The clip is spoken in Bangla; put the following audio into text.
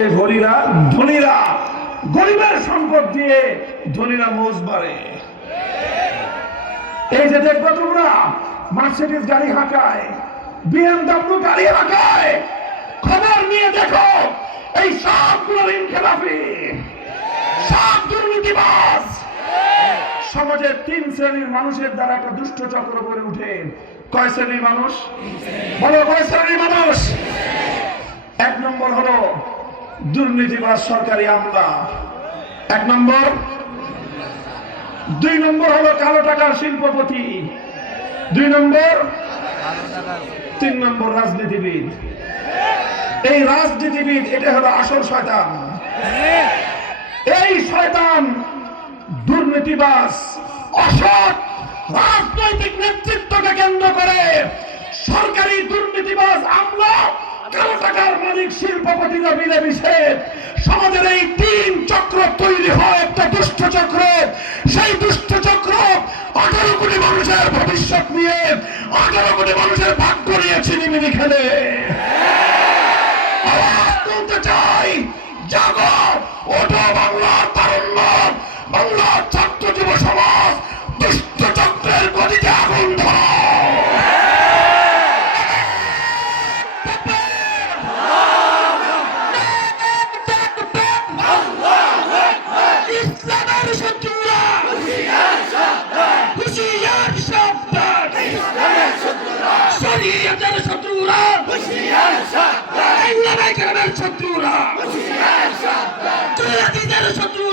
ধনীরা ধনীরা, গরিবের সম্পদ দিয়ে ধনীরা মোজ বাড়ে। এই যে তোমরা মার্সিডিজ গাড়ি হাঁকায় বিএমডব্লিউ গাড়ি হাঁকায়, খবর নিয়ে দেখো, এই সব দুর্নীতিবাজ। সমাজের তিন শ্রেণির মানুষের দ্বারা একটা দুষ্ট চক্র করে উঠে কয় শ্রেণির মানুষ? বলো, কয় শ্রেণির মানুষ? এক নম্বর হলো দুর্নীতিবাজ সরকারি আমলা। এক নম্বর। দুই নম্বর হলো কালো টাকার শিল্পপতি। দুই নম্বর। তিন নম্বর রাজনীতিবিদ। এই রাজনীতিবিদ, এটা হলো আসল শয়তান। এই শয়তান দুর্নীতিবাস অসৎ রাজনৈতিক নেতৃত্বকে কেন্দ্র করে সরকারি টাকার মালিক শিল্পপতিরা মিলেমিশে সমাজের এই তিন চক্র তৈরি হয়, একটা দুষ্ট চক্র। সেই দুষ্ট চক্র আঠারো কোটি মানুষের ভবিষ্যৎ নিয়ে, আঠারো কোটি মানুষের ভাগ্য নিয়ে ছিনিমিনি খেলে। চাই, জাগো, ওঠো আল্লাহ কেরামের শত্রুরা? চুরাতিদের শত্রুরা